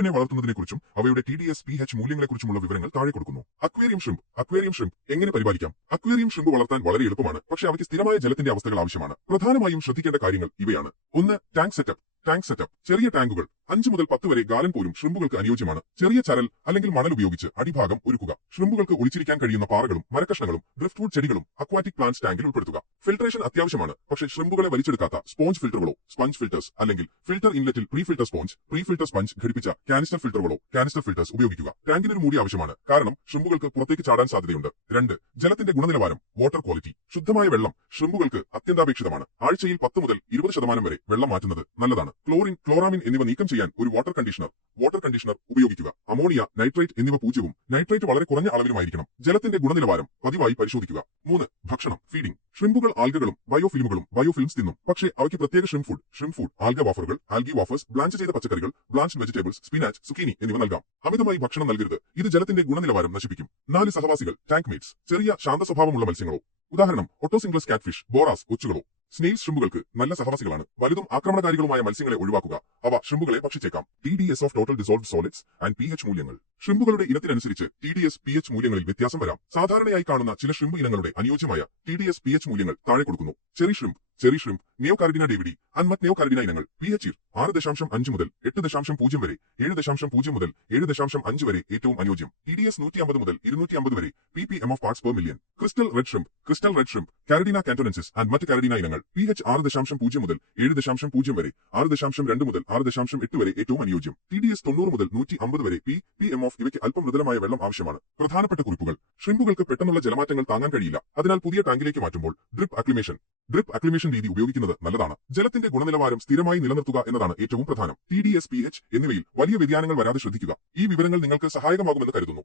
ഷ്രിമ്പിനെ വളർത്തുന്നതിനെക്കുറിച്ചും അവയുടെ TDS pH മൂല്യങ്ങളെക്കുറിച്ചുമുള്ള വിവരങ്ങൾ താഴെ കൊടുക്കുന്നു. അക്വേറിയം ഷ്രിമ്പ് എങ്ങനെ പരിപാലിക്കാം? അക്വേറിയം ഷ്രിമ്പ് വളർത്താൻ വളരെ എളുപ്പമാണ്, പക്ഷേ അവയ്ക്ക് സ്ഥിരമായ ജലത്തിന്റെ അവസ്ഥകൾ ആവശ്യമാണ്. പ്രധാനമായും ശ്രദ്ധിക്കേണ്ട കാര്യങ്ങൾ ഇവയാണ്. 1. Tank setup. ചെറിയ ടാങ്കുകൾ 5 മുതൽ 10 വരെ ഗാലൻ പോലും ഷ്രിമ്പുകൾക്ക് അനുയോജ്യമാണ്. ചെറിയ ചരൽ അല്ലെങ്കിൽ മണൽ ഉപയോഗിച്ച് അടിഭാഗം ഒരുക്കുക. ഷ്രിമ്പുകൾക്ക് ഒളിച്ചിരിക്കാൻ കഴിയുന്ന പാറകളും മരക്കഷ്ണങ്ങളും ഡ്രിഫ്റ്റ്വുഡ് ചെടികളും അക്വാറ്റിക് പ്ലാന്റ്സ് ടാങ്കിൽ ഉൾപ്പെടുത്തുക. ഫിൽട്രേഷൻ അത്യാവശ്യമാണ്, പക്ഷേ ഷ്രിമ്പുകളെ വലിച്ചെടുക്കാത്ത സ്പോഞ്ച് ഫിൽറ്ററുകളോ സ്പഞ്ച് ഫിൽറ്റേഴ്സ് അല്ലെങ്കിൽ ഫിൽറ്റർ ഇൻലെറ്റിൽ പ്രീ ഫിൽറ്റർ സ്പഞ്ച് ഘടിപ്പിച്ച കാനിസ്റ്റർ ഫിൽറ്റേഴ്സ് ഉപയോഗിക്കുക. ടാങ്കിനൊരു മൂടി ആവശ്യമാണ്, കാരണം ഷ്രിമ്പുകൾക്ക് പുറത്തേക്ക് ചാടാൻ സാധ്യതയുണ്ട്. 2. ജലത്തിന്റെ ഗുണനിലവാരം. Water quality. ശുദ്ധമായ വെള്ളം ഷ്രിമ്പുകൾക്ക് അത്യന്താപേക്ഷിതമാണ്. ആഴ്ചയിൽ 10 മുതൽ 20% വരെ വെള്ളം മാറ്റുന്നത് നല്ലതാണ്. ക്ലോറാമിൻ എന്നിവ നീക്കം ചെയ്യാൻ ഒരു വാട്ടർ കണ്ടീഷണർ ഉപയോഗിക്കുക. അമോണിയ, നൈട്രേറ്റ് എന്നിവ 0-ഉം നൈട്രേറ്റ് വളരെ കുറഞ്ഞ അളവിലുമായിരിക്കണം. ജലത്തിന്റെ ഗുണനിലവാരം പതിവായി പരിശോധിക്കുക. 3. ഭക്ഷണം. ഫീഡിംഗ്. ഷ്രിമ്പുകൾ ആൽഗകളും ബയോഫിലിംസ് തിന്നും, പക്ഷേ അവയ്ക്ക് പ്രത്യേക ഷ്രിമ്പ് ഫുഡ്, ആൽഗി വാഫേഴ്സ്, ബ്ലാഞ്ച് ചെയ്ത പച്ചക്കറികൾ, ബ്ലാഞ്ച്ഡ് വെജിറ്റബിൾസ്, സ്പിനാച്ച്, സുക്കീനി എന്നിവ നൽകാം. അമിതമായി ഭക്ഷണം നൽകരുത്, ഇത് ജലത്തിന്റെ ഗുണനിലവാരം നശിപ്പിക്കും. 4 സഹവാസികൾ. Tank mates. ചെറിയ ശാന്ത സ്വഭാവമുള്ള മത്സ്യങ്ങളോ, ഉദാഹരണം ഒട്ടോസിംഗ്ലസ് കാറ്റ്ഫിഷ്, ബോറാസ്, ഒച്ചുകളോ. സ്നെയിൽസ് ഷ്രിമ്പുകൾക്ക് നല്ല സഹവാസികളാണ്. വലുതും ആക്രമണകാരികളുമായ മത്സ്യങ്ങളെ ഒഴിവാക്കുക, അവ ഷ്രിമ്പുകളെ ഭക്ഷിച്ചേക്കാം. TDS of total dissolved solids and pH മൂല്യങ്ങൾ. ഷ്രിമ്പുകളുടെ ഇനത്തിനനുസരിച്ച് TDS pH മൂല്യങ്ങളിൽ വ്യത്യാസം വരാം. സാധാരണയായി കാണുന്ന ചില ഷ്രിമ്പ് ഇനങ്ങളുടെ അനുയോജ്യമായ TDS pH മൂല്യങ്ങൾ താഴെ കൊടുക്കുന്നു. ചെറി ഷ്രിമ്പ്, നിയോകാർഡിന ഡേവിഡി, അൺമറ്റ് നിയോകാർഡിന ഇനങ്ങൾ. pH 6.5 മുതൽ 8.0 വരെ, 7.0 മുതൽ 7.5 വരെ ഏറ്റവും അനുയോജ്യം. TDS 150 മുതൽ 250 വരെ ppm of parts per million. Crystal red shrimp, Caridina cantonensis and മറ്റ് കാരഡിന ഇനങ്ങൾ. pH 6.0 മുതൽ 7.0 വരെ, 6.2 മുതൽ 6.8 വരെ ഏറ്റവും അനുയോജ്യം. TDS 90 മുതൽ 150 വരെ ppm ഓഫ്. ഇവയ്ക്ക് അല്പം മൃദുലമായ വെള്ളം ആവശ്യമാണ്. പ്രധാനപ്പെട്ട കുറിപ്പുകൾ. ഷ്രിമ്പുകൾക്ക് പെട്ടെന്നുള്ള ജലമാറ്റങ്ങൾ താങ്ങാൻ കഴിയില്ല, അതിനാൽ പുതിയ ടാങ്കിലേക്ക് മാറ്റുമ്പോൾ ഡ്രിപ്പ് അക്ലിമേഷൻ രീതി ഉപയോഗിക്കുന്നത് നല്ലതാണ്. ജലത്തിന്റെ ഗുണനിലവാരം സ്ഥിരമായി നിലനിർത്തുക എന്നതാണ് ഏറ്റവും പ്രധാനം. TDS pH എന്നിവയിൽ വലിയ വ്യതിയാനങ്ങൾ വരാതെ ശ്രദ്ധിക്കുക. ഈ വിവരങ്ങൾ നിങ്ങൾക്ക് സഹായകമാകുമെന്ന് കരുതുന്നു.